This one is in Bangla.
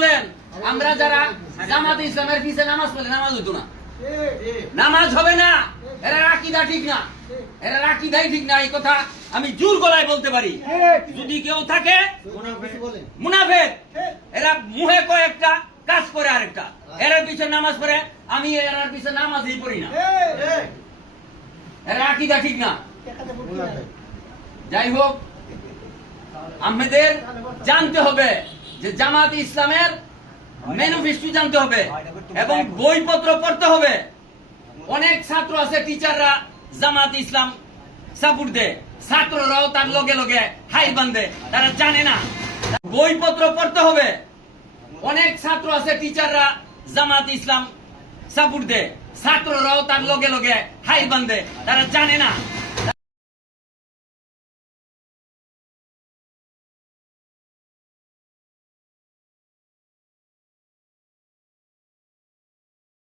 শুনলেন, আমরা যারা জামাতে ইসলামের পিছে নামাজ পড়লে নামাজ হতো না, নামাজ হবে না। এরা আকীদা ঠিক না, এরা আকীদাই ঠিক না, এই কথা আমি জোর গলায় বলতে পারি। যদি কেউ থাকে মুনাফিক, এরা মুহে কয়েকটা কাজ করে আরেকটা, এর পিছনে নামাজ পড়ে, আমি এর পিছনে নামাজই পড়ি না, এরা আকীদা ঠিক না। যাই হোক, আমাদের জানতে হবে যে জামাত ইসলামের ম্যানিফেস্টো জানতে হবে এবং বইপত্র পড়তে হবে। অনেক ছাত্র আছে, টিচাররা জামাত ইসলাম সাপোর্ট দেয়, ছাত্ররাও তার লগে লগে হাই বান্ধে, তারা জানে না। বইপত্র পড়তে হবে। অনেক ছাত্র আছে, টিচাররা জামাত ইসলাম সাপোর্ট দেয়, ছাত্ররাও তার লগে লগে হাই বান্ধে, তারা জানে না।